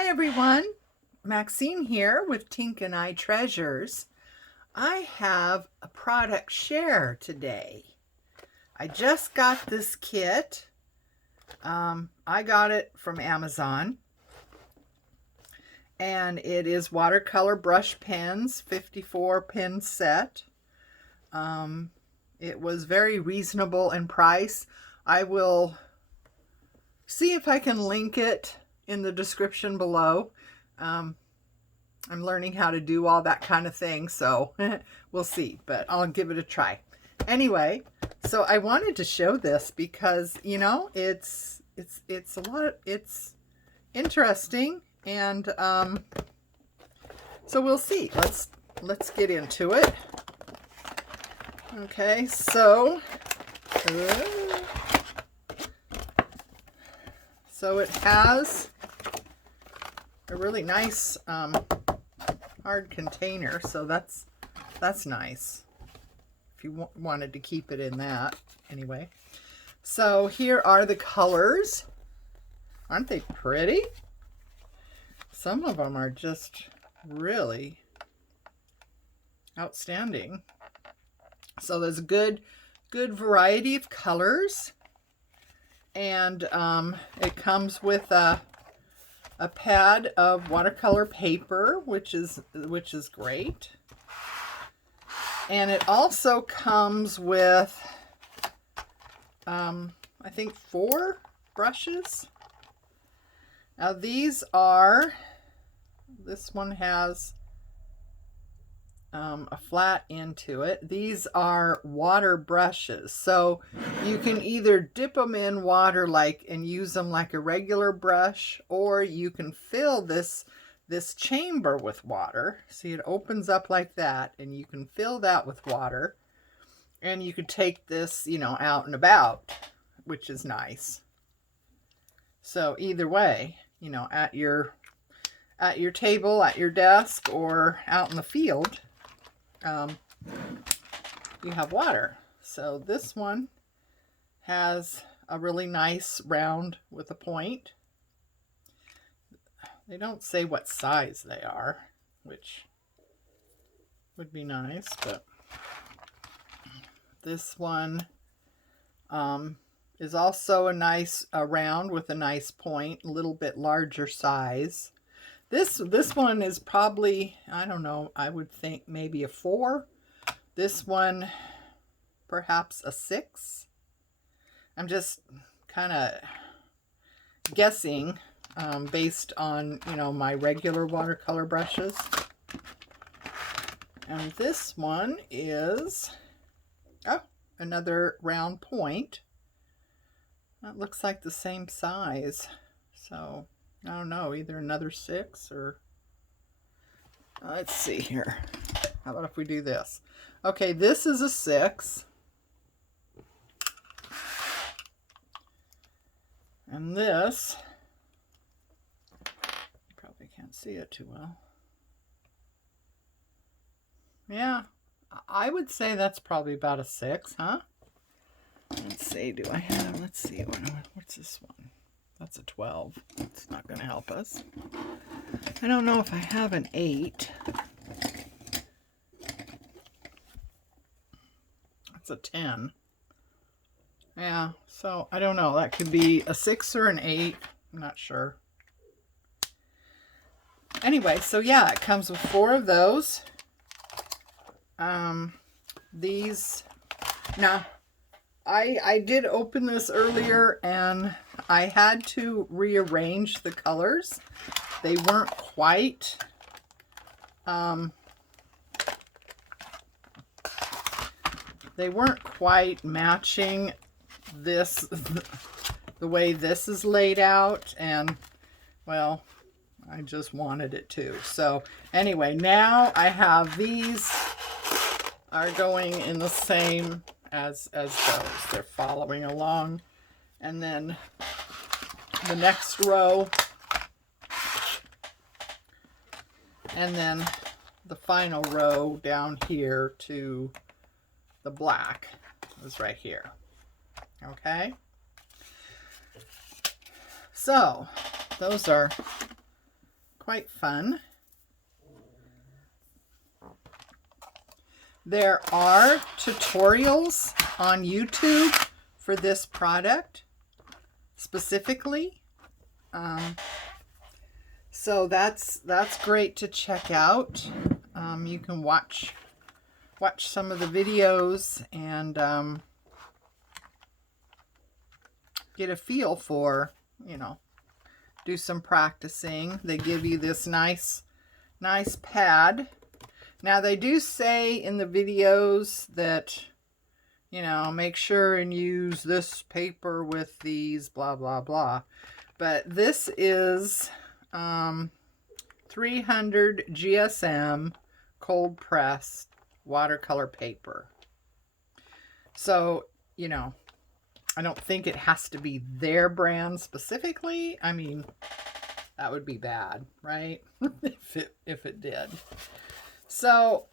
Hi everyone, Maxine here with Tink and I Treasures. I have a product share today. I just got this kit. I got it from Amazon. And it is Watercolor Brush Pens, 54 pen set. It was very reasonable in price. I will see if I can link it in the description below. I'm learning how to do all that kind of thing, so we'll see, but I'll give it a try. Anyway, so I wanted to show this because, you know, it's interesting, and so we'll see. Let's get into it. Okay, so it has a really nice hard container, so that's nice if you wanted to keep it in that. Anyway, so here are the colors. Aren't they pretty? Some of them are just really outstanding. So there's a good variety of colors, and it comes with a pad of watercolor paper, which is great. And it also comes with I think 4 brushes. Now this one has a flat end to it. These are water brushes, so you can either dip them in water and use them like a regular brush, or you can fill this chamber with water. See, it opens up like that, and you can fill that with water, and you could take this, you know, out and about, which is nice. So either way, you know, at your table, at your desk, or out in the field, you have water. So this one has a really nice round with a point. They don't say what size they are, which would be nice, but this one is also a nice round with a nice point, a little bit larger size. This one is probably, I don't know, I would think maybe a 4. This one, perhaps a 6. I'm just kind of guessing based on, you know, my regular watercolor brushes. And this one is, oh, another round point. That looks like the same size. So I don't know, either another 6 or, let's see here. How about if we do this? Okay, this is a 6. And this, you probably can't see it too well. Yeah, I would say that's probably about a 6, huh? Let's see, let's see, what's this one? That's a 12. That's not going to help us. I don't know if I have an 8. That's a 10. Yeah, so I don't know. That could be a 6 or an 8. I'm not sure. Anyway, so yeah, it comes with 4 of those. These, now, I did open this earlier, and I had to rearrange the colors. They weren't quite matching this, the way this is laid out, and well, I just wanted it to. So anyway, now I have these are going in the same as those. They're following along, and then the next row, and then the final row down here to the black is right here. Okay, so those are quite fun. There are tutorials on YouTube for this product specifically. So that's great to check out. You can watch some of the videos and get a feel for, you know, do some practicing. They give you this nice pad. Now they do say in the videos that, you know, make sure and use this paper with these blah blah blah. But this is 300 GSM cold pressed watercolor paper. So, you know, I don't think it has to be their brand specifically. I mean, that would be bad, right? if it did. So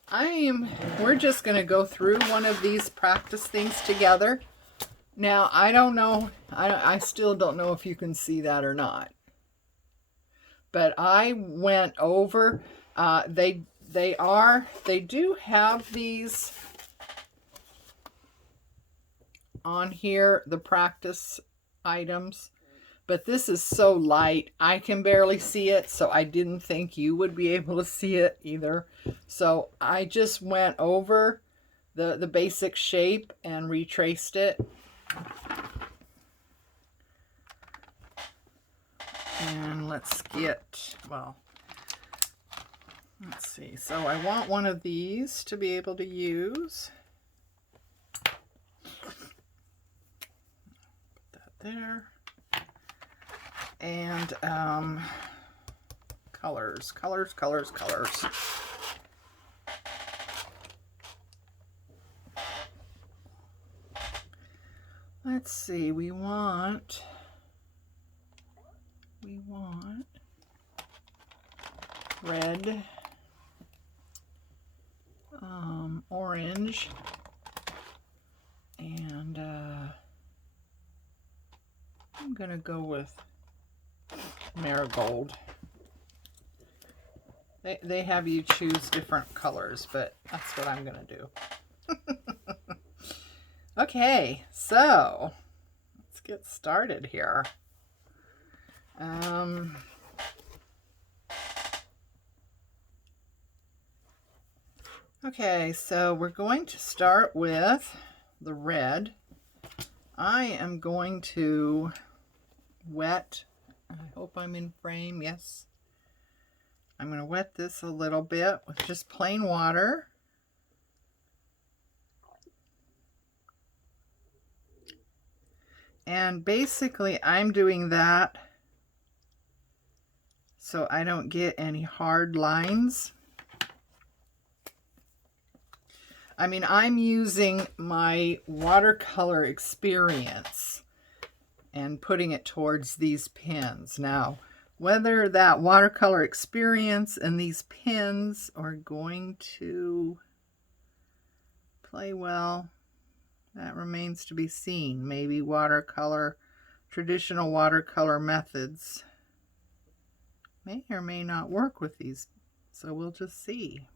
we're just going to go through one of these practice things together. Now, I don't know, I still don't know if you can see that or not. But I went over, they do have these on here, the practice items. But this is so light, I can barely see it, so I didn't think you would be able to see it either. So I just went over the basic shape and retraced it. And let's see. So I want one of these to be able to use. Put that there. And colors. Let's see, we want red, orange, and I'm gonna go with marigold. They have you choose different colors, but that's what I'm gonna do. Okay, so let's get started here. Okay, so we're going to start with the red. I am going to wet, I hope I'm in frame, yes. I'm going to wet this a little bit with just plain water. And basically I'm doing that so I don't get any hard lines. I mean, I'm using my watercolor experience and putting it towards these pens. Now, whether that watercolor experience and these pens are going to play well, that remains to be seen. Maybe traditional watercolor methods may or may not work with these, so we'll just see.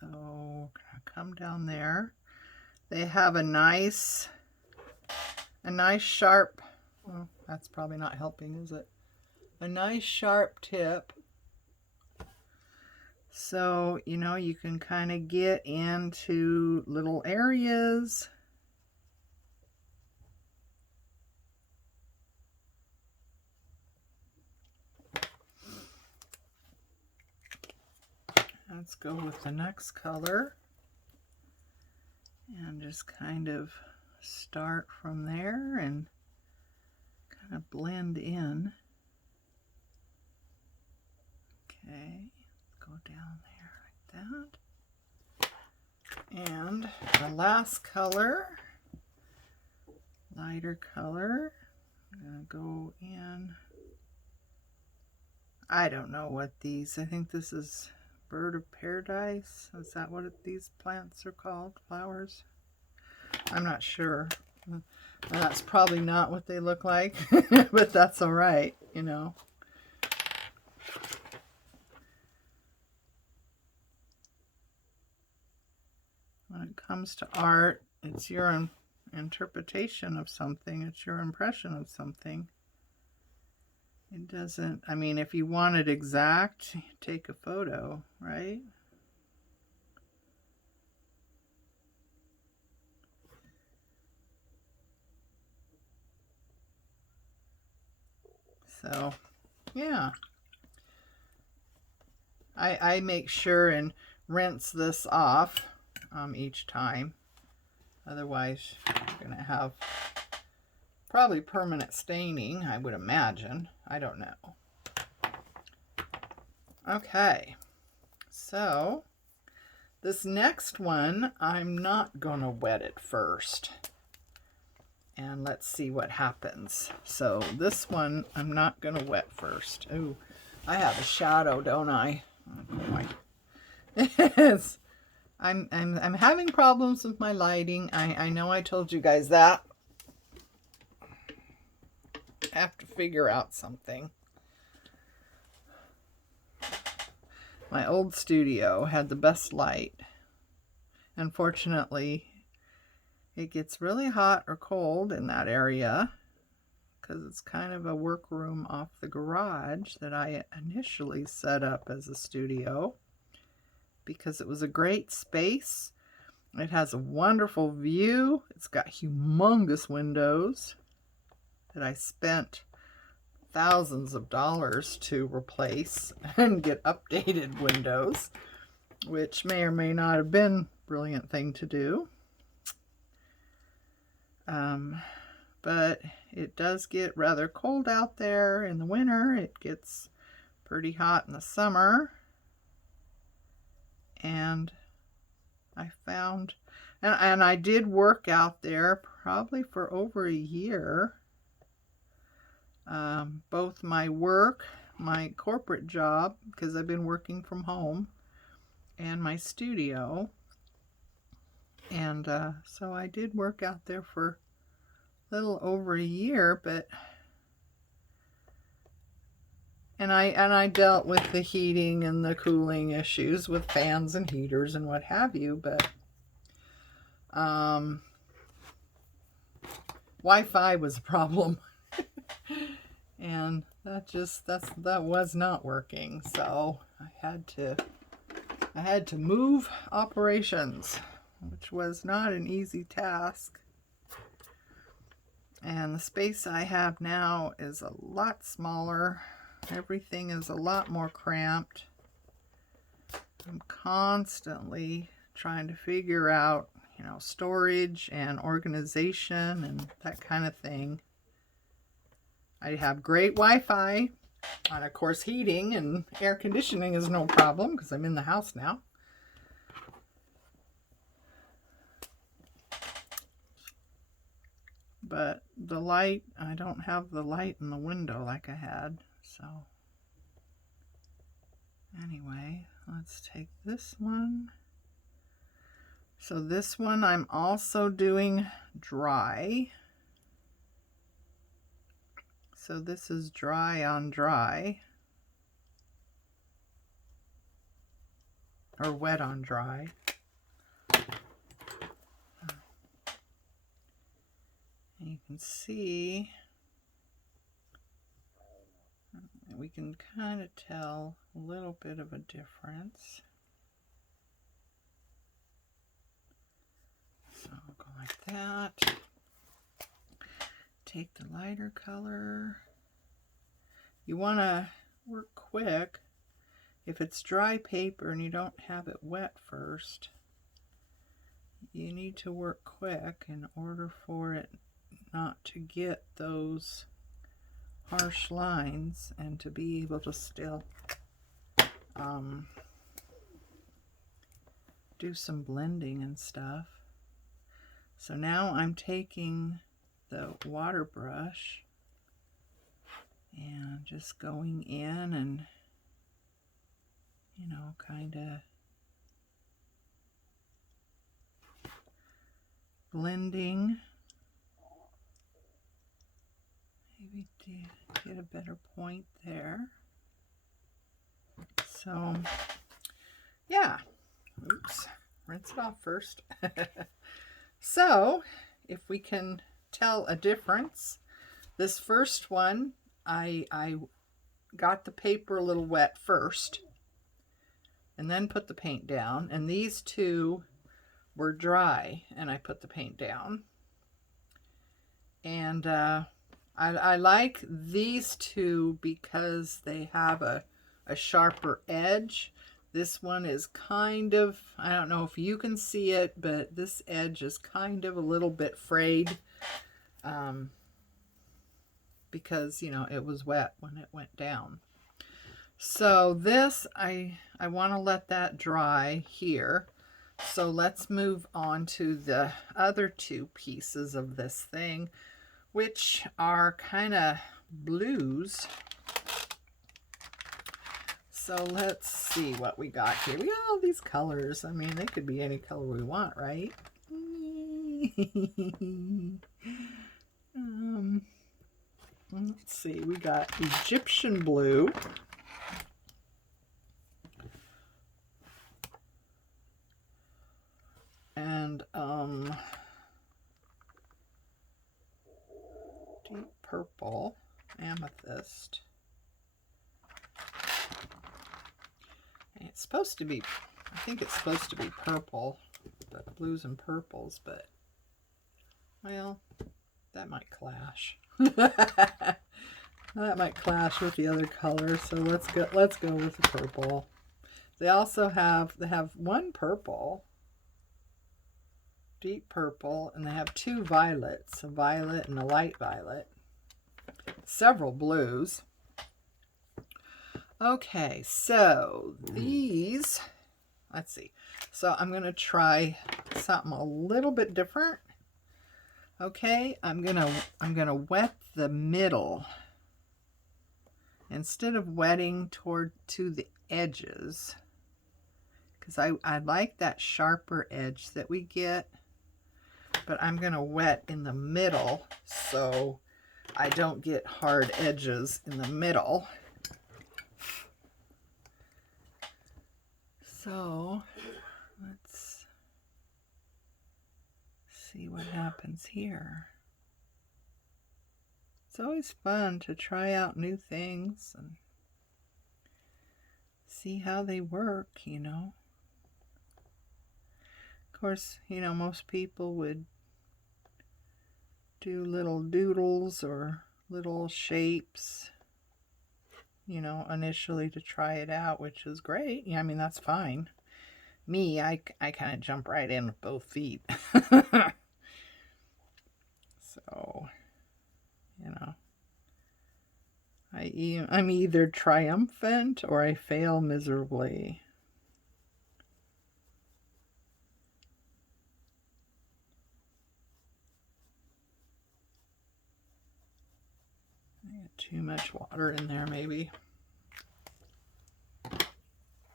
So, we're gonna come down there. They have a nice sharp, well, that's probably not helping, is it? A nice sharp tip. So, you know, you can kind of get into little areas. Let's go with the next color and just kind of start from there and kind of blend in. Okay, go down there like that. And the last color, lighter color, I'm going to go in. I don't know what these, I think this is Bird of Paradise. Is that what these plants are called? Flowers? I'm not sure. That's probably not what they look like, but that's all right, you know. When it comes to art, it's your interpretation of something. It's your impression of something. It doesn't, I mean, if you want it exact, take a photo, right? So, yeah. I make sure and rinse this off each time. Otherwise, you're going to have probably permanent staining, I would imagine. I don't know. Okay. So, this next one, I'm not going to wet it first. And let's see what happens. So, this one, I'm not going to wet first. Ooh, I have a shadow, don't I? Oh boy. It's, I'm having problems with my lighting. I know I told you guys that. I have to figure out something. My old studio had the best light. Unfortunately, it gets really hot or cold in that area because it's kind of a workroom off the garage that I initially set up as a studio because it was a great space. It has a wonderful view. It's got humongous windows that I spent thousands of dollars to replace and get updated windows, which may or may not have been a brilliant thing to do. But it does get rather cold out there in the winter. It gets pretty hot in the summer. And I found, and I did work out there probably for over a year. Both my work, my corporate job, because I've been working from home, and my studio. And so I did work out there for a little over a year, but and I dealt with the heating and the cooling issues with fans and heaters and what have you, but Wi-Fi was a problem. And that was not working, so I had to move operations, which was not an easy task. And the space I have now is a lot smaller. Everything is a lot more cramped. I'm constantly trying to figure out, you know, storage and organization and that kind of thing. I have great Wi-Fi, and of course heating and air conditioning is no problem because I'm in the house now. But the light, I don't have the light in the window like I had, so anyway, let's take this one. So this one I'm also doing dry. So this is dry on dry, or wet on dry. And you can see, we can kind of tell a little bit of a difference. So I'll go like that. Take the lighter color. You want to work quick. If it's dry paper and you don't have it wet first, you need to work quick in order for it not to get those harsh lines and to be able to still do some blending and stuff. So now I'm taking the water brush and just going in and, you know, kind of blending get a better point there. So, yeah. Oops. Rinse it off first. So, if we can tell a difference, this first one, I got the paper a little wet first and then put the paint down, and these two were dry and I put the paint down. And I like these two because they have a sharper edge. This one is kind of, I don't know if you can see it, but this edge is kind of a little bit frayed because, you know, it was wet when it went down. So this, I want to let that dry here. So let's move on to the other two pieces of this thing, which are kind of blues. So let's see what we got here. We got all these colors. I mean, they could be any color we want, right? Let's see. We got Egyptian blue. And deep purple, amethyst. It's supposed to be, I think it's supposed to be purple, but blues and purples, but, well, that might clash. That might clash with the other colors, so let's go with the purple. They also have, one purple, deep purple, and they have two violets, a violet and a light violet, several blues. Okay, so these, let's see. So I'm going to try something a little bit different. Okay, I'm going to wet the middle instead of wetting to the edges, because I like that sharper edge that we get, but I'm going to wet in the middle so I don't get hard edges in the middle. So let's see what happens here. It's always fun to try out new things and see how they work, you know. Of course, you know, most people would do little doodles or little shapes, you know, initially to try it out, which is great. Yeah, I mean, that's fine. Me, I kind of jump right in with both feet. So, you know, I'm either triumphant or I fail miserably. I got too much water in there, maybe.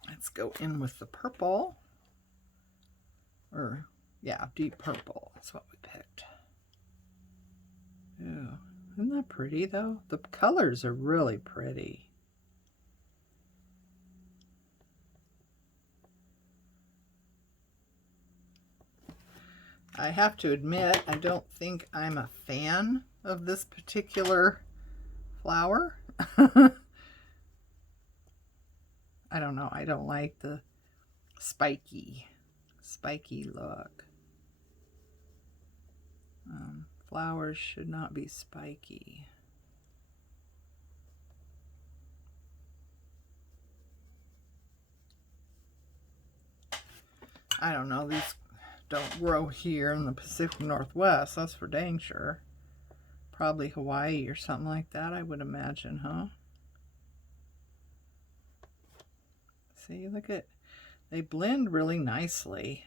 Let's go in with the purple. Or, yeah, deep purple. That's what we picked. Ooh, isn't that pretty, though? The colors are really pretty. I have to admit, I don't think I'm a fan of this particular flower. I don't know. I don't like the spiky look. Flowers should not be spiky. I don't know. These don't grow here in the Pacific Northwest. That's for dang sure. Probably Hawaii or something like that, I would imagine, huh? See, look at, they blend really nicely.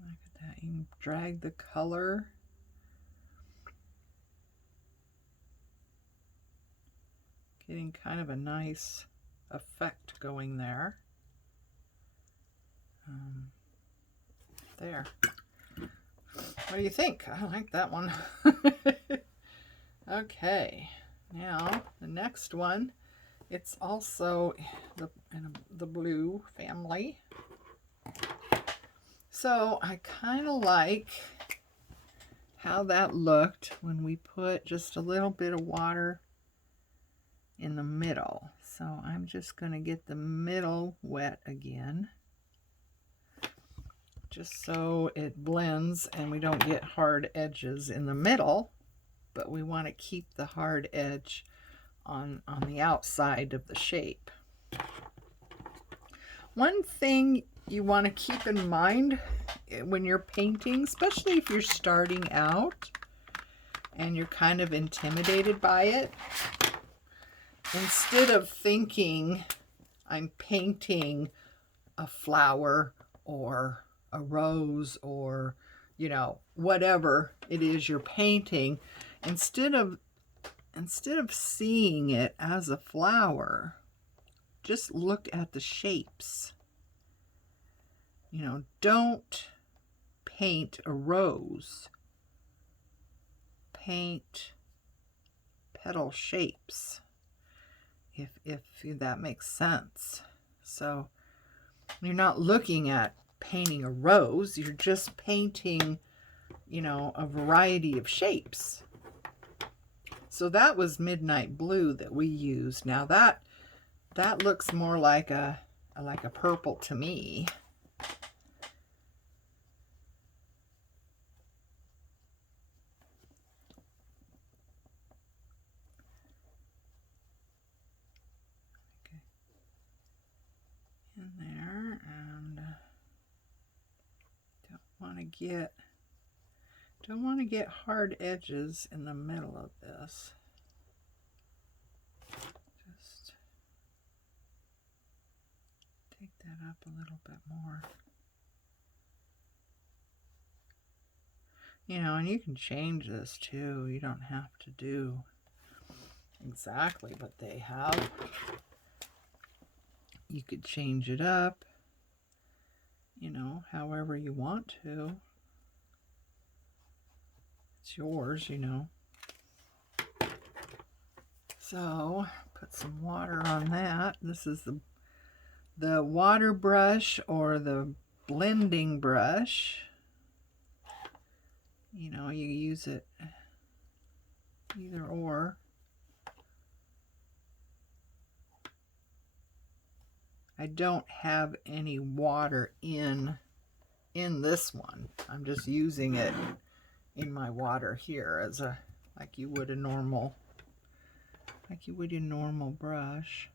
Look at that. You can drag the color. Getting kind of a nice effect going there. There. What do you think? I like that one. Okay, now the next one, it's also in the blue family. So I kind of like how that looked when we put just a little bit of water in the middle. So I'm just going to get the middle wet again, just so it blends and we don't get hard edges in the middle, but we want to keep the hard edge on the outside of the shape. One thing you want to keep in mind when you're painting, especially if you're starting out and you're kind of intimidated by it, instead of thinking I'm painting a flower or a rose or, you know, whatever it is you're painting, instead of seeing it as a flower, just look at the shapes. You know, don't paint a rose. Paint petal shapes, if that makes sense. So you're not looking at painting a rose, you're just painting, you know, a variety of shapes. So that was midnight blue that we used. Now that looks more like a purple to me. Okay. In there, and don't want to get hard edges in the middle of this. Just take that up a little bit more. You know, and you can change this too. You don't have to do exactly what they have. You could change it up, you know, however you want to. It's yours, you know. So put some water on that. This is the water brush or the blending brush. You know, you use it either or. I don't have any water in this one. I'm just using it in my water here as a like you would a normal brush.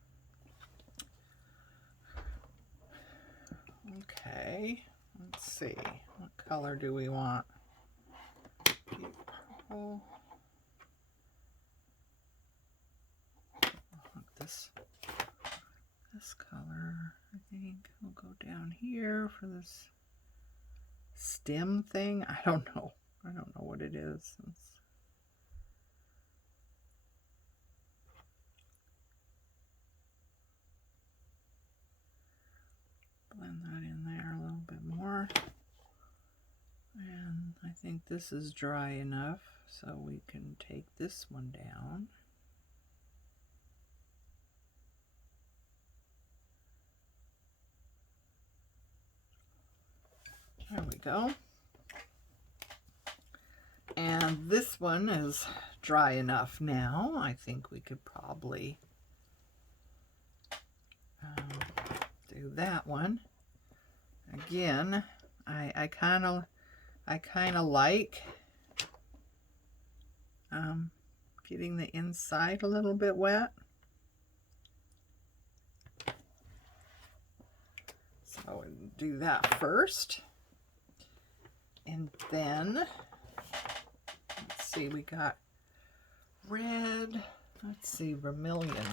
Okay, let's see, what color do we want? Deep purple. This color, I think we'll go down here for this stem thing. I don't know what it is. Blend that in there a little bit more. And I think this is dry enough, so we can take this one down. There we go. And this one is dry enough now. I think we could probably do that one. Again, I kind of like getting the inside a little bit wet. So we'll do that first. And then, let's see, we got red, let's see, vermilion.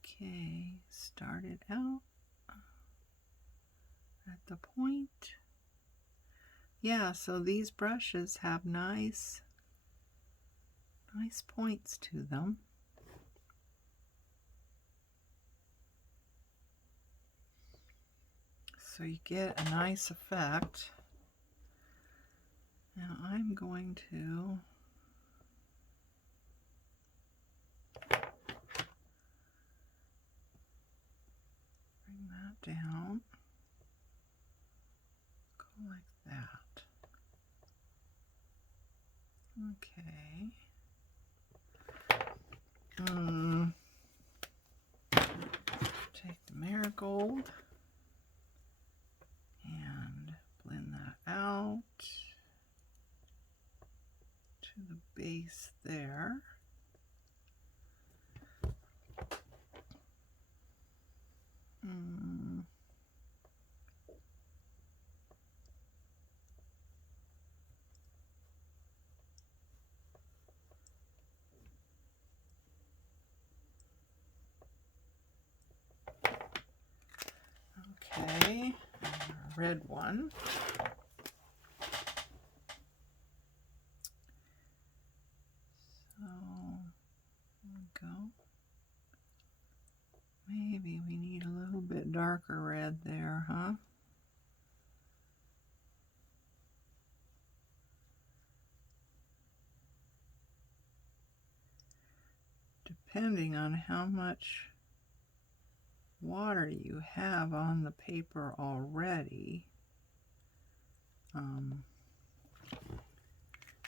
Okay, start it out at the point. Yeah, so these brushes have nice points to them. so you get a nice effect. Now I'm going to bring that down, go like that. Okay. Take the marigold and blend that out to the base there. Okay, and a red one. So, there we go. Maybe we need a little bit darker red there, huh? Depending on how much water you have on the paper already,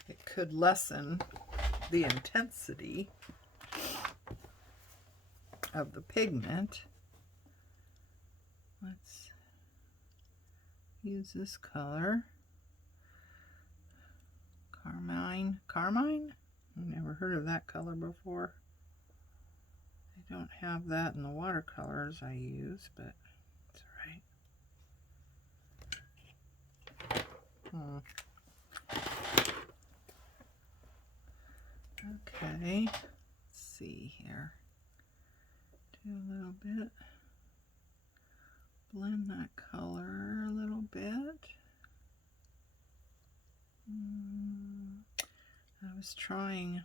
it could lessen the intensity of the pigment. Let's use this color, carmine. I've never heard of that color before. I don't have that in the watercolors I use, but it's all right. Okay, let's see here. Do a little bit. Blend that color a little bit. I was trying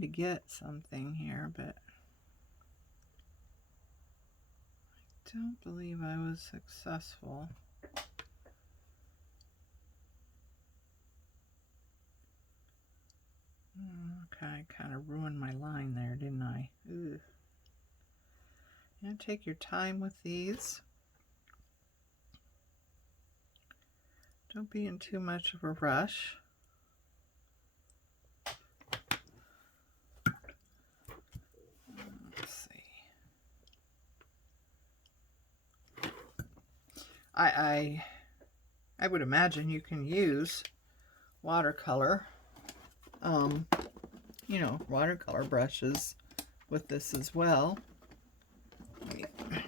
to get something here, but I don't believe I was successful. Okay, I kind of ruined my line there, didn't I? Ugh. And take your time with these. Don't be in too much of a rush. Let's see. I would imagine you can use watercolor, you know, watercolor brushes with this as well. Let me pick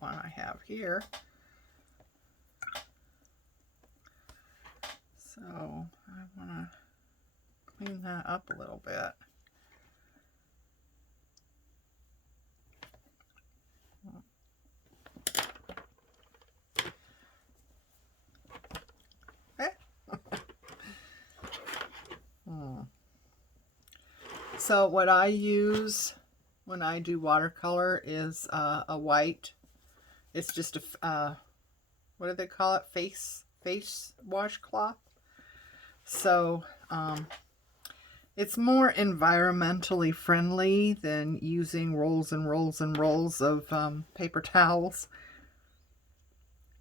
one I have here. So I want to clean that up a little bit. So what I use when I do watercolor is a white. It's just a what do they call it? Face washcloth. So it's more environmentally friendly than using rolls and rolls and rolls of paper towels.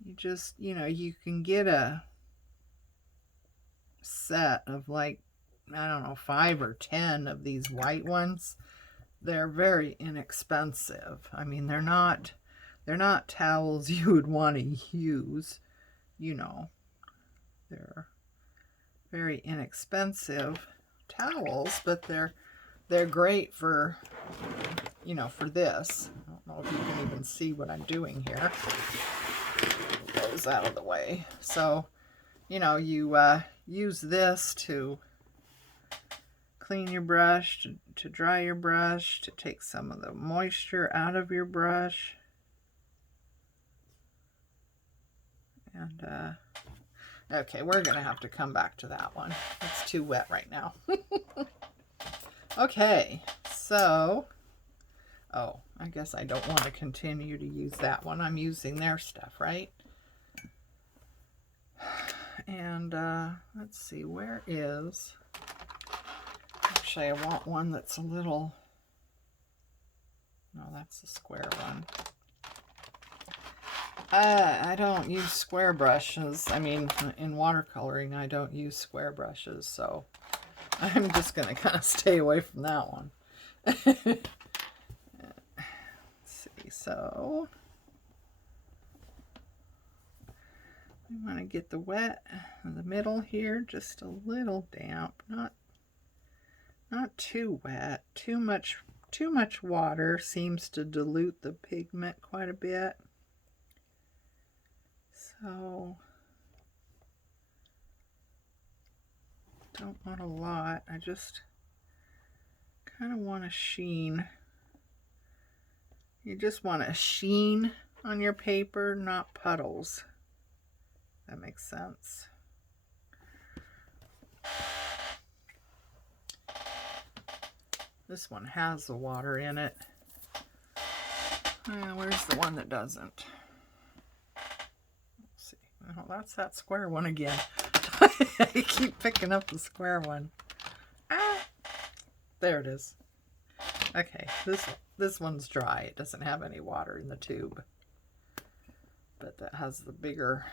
You just, you know, you can get a set of like, I don't know, 5 or 10 of these white ones. They're very inexpensive. I mean, they're not towels you would want to use, you know. They're very inexpensive towels, but they're great for, you know, for this. I don't know if you can even see what I'm doing here. Get those out of the way. So, you know, you use this to clean your brush, to dry your brush, to take some of the moisture out of your brush. And okay, we're gonna have to come back to that one. It's too wet right now. Okay, so Oh, I guess I don't want to continue to use that one. I'm using their stuff, right? And let's see, where is... Actually, I want one that's a little... No, that's the square one. I don't use square brushes. I mean, in watercoloring, I don't use square brushes, so I'm just going to kind of stay away from that one. Let's see, so we want to get the wet in the middle here, just a little damp, not too wet. Too much water seems to dilute the pigment quite a bit. So don't want a lot. I just kind of want a sheen. You just want a sheen on your paper, not puddles. That makes sense. This one has the water in it. Where's the one that doesn't? Let's see. Oh, that's that square one again. I keep picking up the square one. Ah, there it is. Okay, this one's dry. It doesn't have any water in the tube, but that has the bigger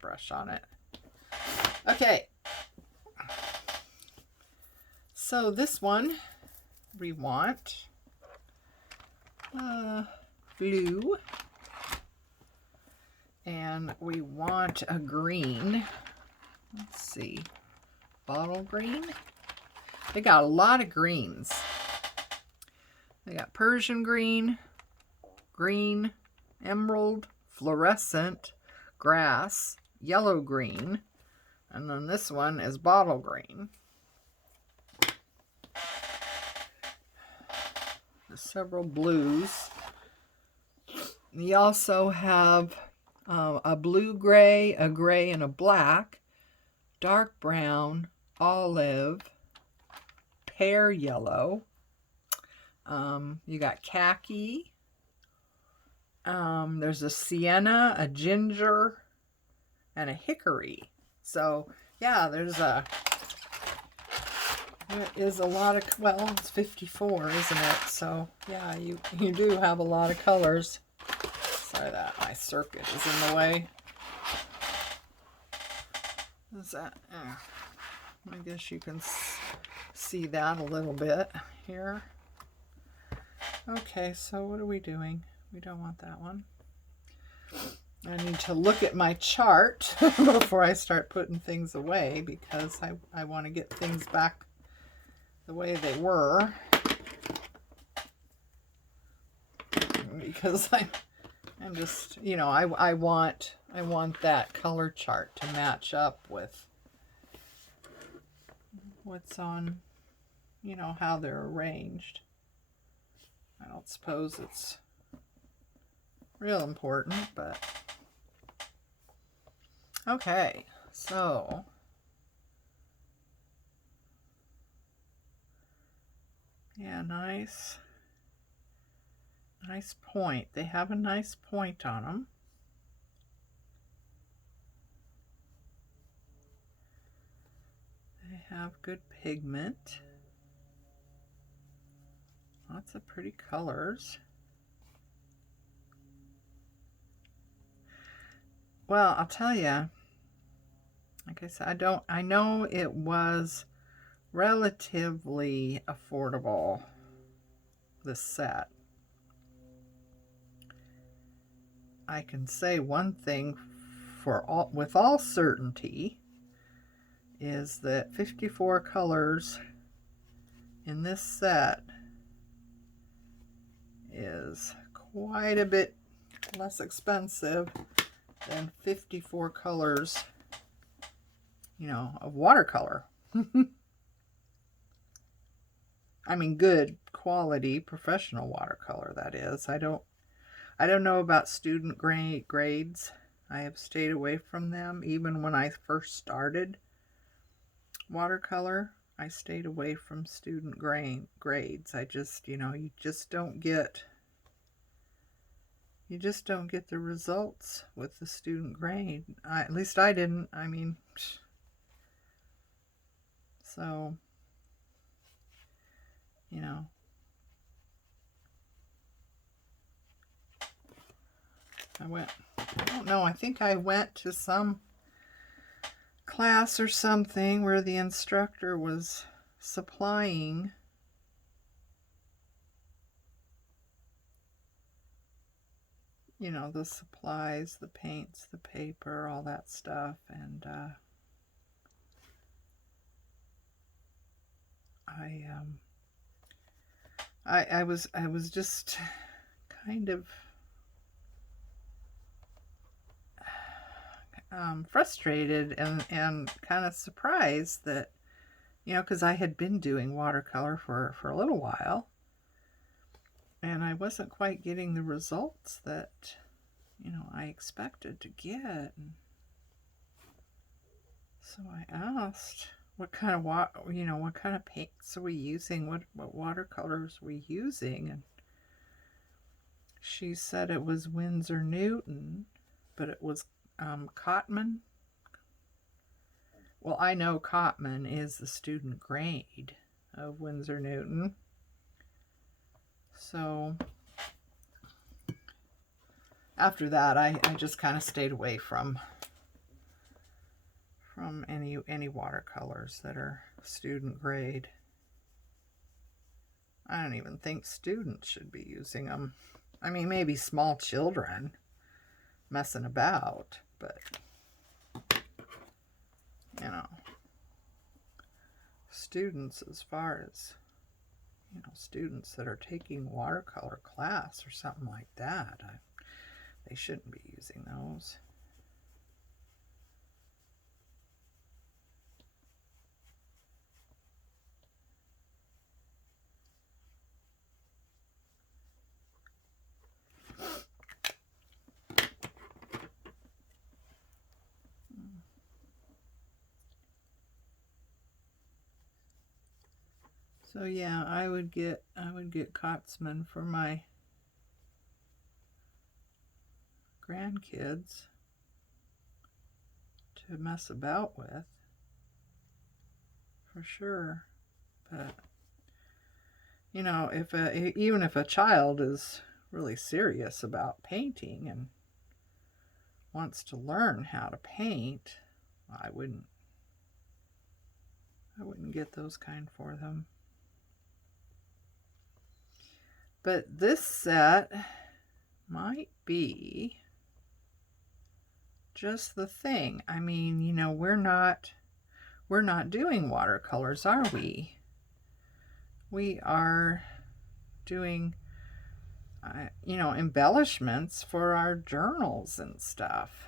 brush on it. Okay, so this one we want blue, and we want a green. Let's see, bottle green. They got a lot of greens. They got Persian green, green, emerald, fluorescent, grass, yellow green, and then this one is bottle green. There's several blues. You also have a blue gray, a gray, and a black, dark brown, olive, pear yellow. You got khaki. There's a sienna, a ginger, and a hickory. So yeah, there is a lot of, well, it's 54, isn't it? So yeah, you do have a lot of colors. Sorry that my circuit is in the way. Is that? I guess you can see that a little bit here. Okay, so what are we doing? We don't want that one. I need to look at my chart before I start putting things away, because I want to get things back the way they were. Because I'm just, you know, I want that color chart to match up with what's on, you know, how they're arranged. I don't suppose it's real important, but okay, so yeah, nice point. They have a nice point on them. They have good pigment. Lots of pretty colors. Well, I'll tell you, like I said, I know it was relatively affordable, this set. I can say one thing with all certainty is that 54 colors in this set is quite a bit less expensive than 54 colors, you know, of watercolor. I mean, good quality professional watercolor, that is. I don't know about student grades. I have stayed away from them even when I first started watercolor. I stayed away from student grades. I just, you just don't get the results with the student grade. At least I didn't. I mean, so, I don't know, I think I went to some class or something where the instructor was supplying the supplies, the paints, the paper, all that stuff, and I was just kind of frustrated and kind of surprised that, because I had been doing watercolor for a little while, and I wasn't quite getting the results that, I expected to get. And so I asked, what kind of paints are we using? What watercolors are we using? And she said it was Winsor Newton, but it was Cotman. Well, I know Cotman is the student grade of Winsor Newton. So after that, I just kind of stayed away from any watercolors that are student grade. I don't even think students should be using them. I mean, maybe small children messing about, but students, as far as students that are taking watercolor class or something like that, they shouldn't be using those. So yeah, I would get Cotsman for my grandkids to mess about with, for sure. But even if a child is really serious about painting and wants to learn how to paint, I wouldn't get those kind for them. But this set might be just the thing. I mean, we're not doing watercolors, are we? We are doing embellishments for our journals and stuff.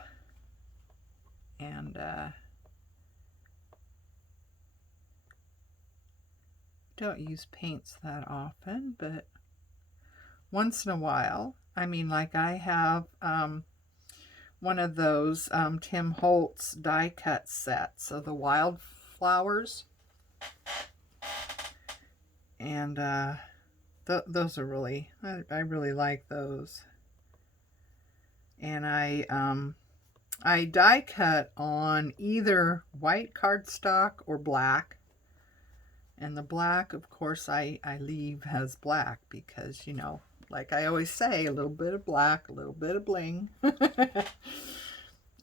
And don't use paints that often, but once in a while. I mean, like I have one of those Tim Holtz die cut sets of the wildflowers, and those are really, I really like those. And I die cut on either white cardstock or black. And the black, of course, I leave as black because, like I always say, a little bit of black, a little bit of bling.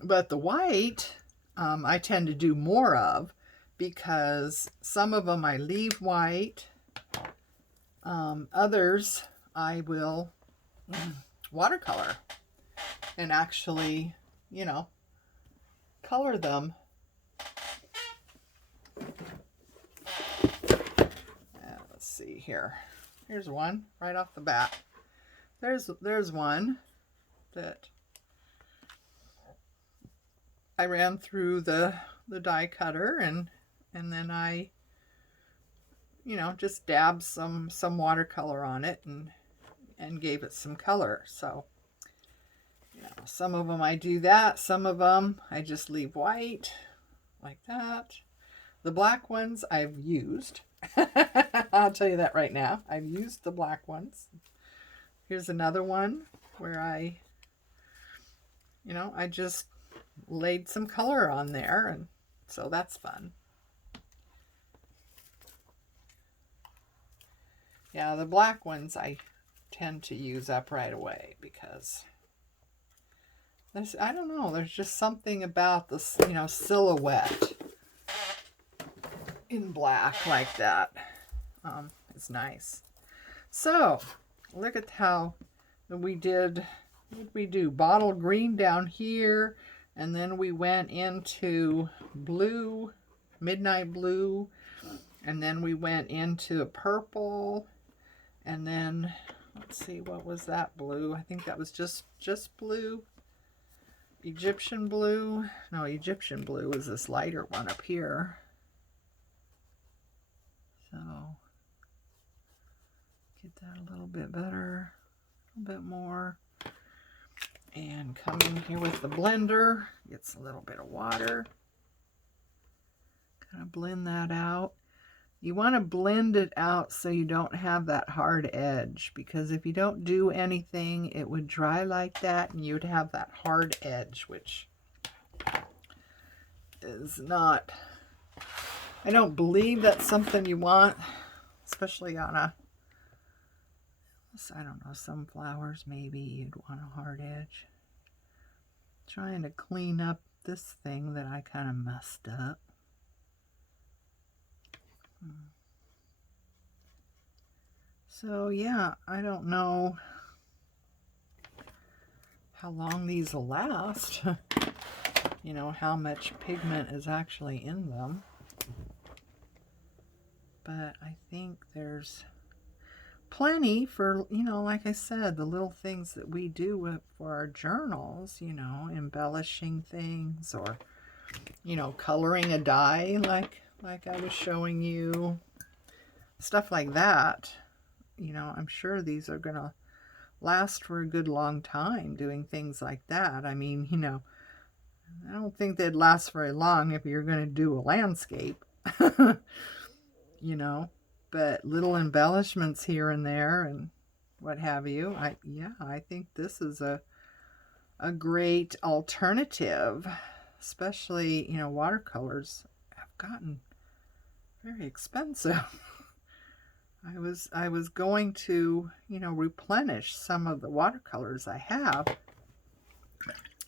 But the white, I tend to do more of, because some of them I leave white. Others I will watercolor and actually, color them. Let's see here. Here's one right off the bat. There's one that I ran through the die cutter, and then I just dabbed some watercolor on it and gave it some color. So some of them I do that, some of them I just leave white like that. The black ones I've used. I'll tell you that right now. I've used the black ones. Here's another one where I just laid some color on there, and so that's fun. Yeah, the black ones I tend to use up right away because I don't know, there's just something about the, silhouette in black like that. It's nice. So, look at how we did, what did we do? Bottle green down here, and then we went into blue, midnight blue, and then we went into a purple, and then, let's see, what was that blue? I think that was just blue. Egyptian blue. No, Egyptian blue is this lighter one up here. So, get that a little bit better, a little bit more. And come in here with the blender. Gets a little bit of water. Kind of blend that out. You want to blend it out so you don't have that hard edge, because if you don't do anything, it would dry like that and you'd have that hard edge, which is not, I don't believe that's something you want, especially on a, I don't know, some flowers maybe you'd want a hard edge. Trying to clean up this thing that I kind of messed up. So yeah, I don't know how long these will last. How much pigment is actually in them. But I think there's plenty for, like I said, the little things that we do for our journals, embellishing things, or, coloring a die like I was showing you. Stuff like that. I'm sure these are going to last for a good long time doing things like that. I mean, I don't think they'd last very long if you're going to do a landscape, but little embellishments here and there and what have you. I think this is a great alternative, especially, watercolors have gotten very expensive. I was going to, replenish some of the watercolors I have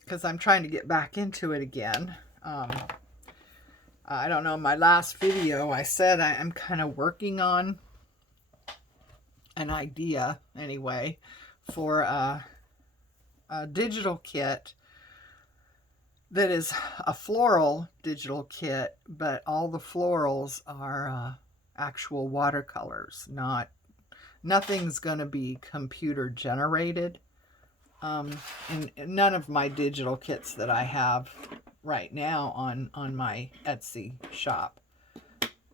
because I'm trying to get back into it again. I don't know, in my last video I said I'm kind of working on an idea anyway for a digital kit that is a floral digital kit, but all the florals are actual watercolors. Nothing's going to be computer generated. And none of my digital kits that I have right now on my Etsy shop,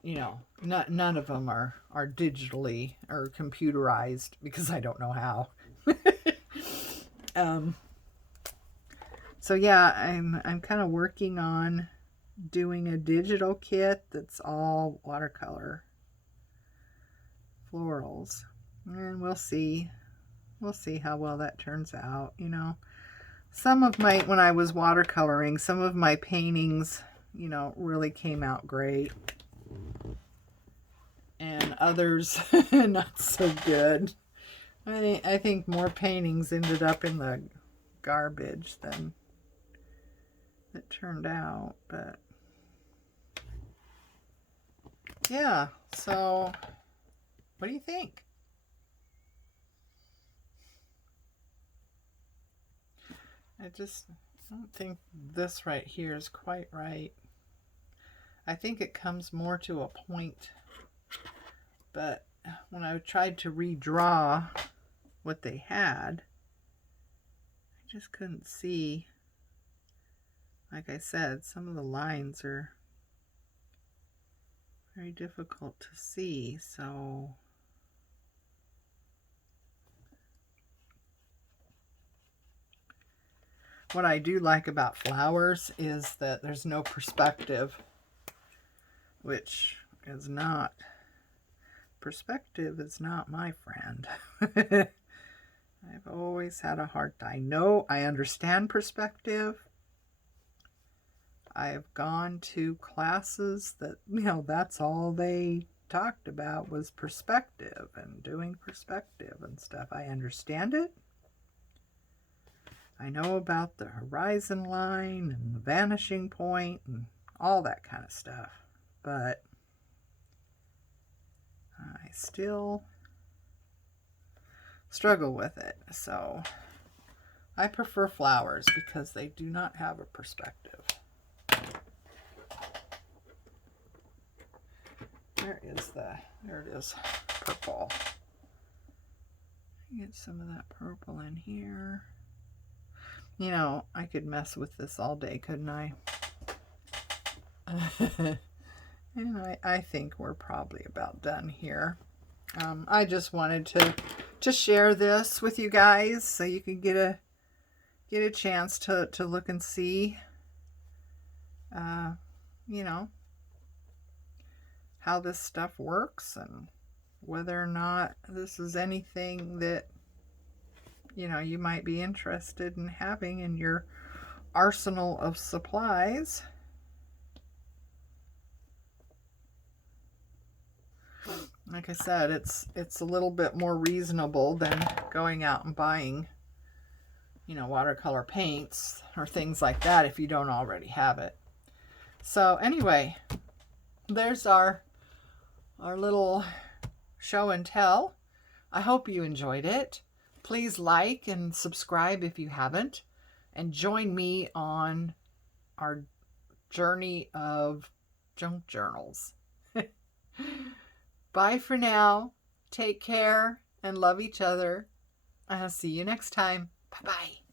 none of them are digitally or computerized, because I don't know how. So yeah, I'm kind of working on doing a digital kit that's all watercolor florals, and we'll see how well that turns out. Some of my, when I was watercoloring, some of my paintings, really came out great, and others not so good. I think more paintings ended up in the garbage than it turned out. But yeah, so what do you think? I don't think this right here is quite right. I think it comes more to a point, but when I tried to redraw what they had, I just couldn't see. Like I said, some of the lines are very difficult to see, so what I do like about flowers is that there's no perspective. which is not, perspective is not my friend. I've always had a hard time. I know I understand perspective. I've gone to classes that, that's all they talked about was perspective and doing perspective and stuff. I understand it. I know about the horizon line and the vanishing point and all that kind of stuff. But I still struggle with it. So I prefer flowers because they do not have a perspective. There it is, purple. Get some of that purple in here. I could mess with this all day, couldn't I? And I think we're probably about done here. I just wanted to share this with you guys so you can get a chance to look and see, how this stuff works and whether or not this is anything that, you might be interested in having in your arsenal of supplies. Like I said, it's a little bit more reasonable than going out and buying, watercolor paints or things like that if you don't already have it. So anyway, there's our little show and tell. I hope you enjoyed it. Please like and subscribe if you haven't, and join me on our journey of junk journals. Bye for now. Take care and love each other. I'll see you next time. Bye-bye.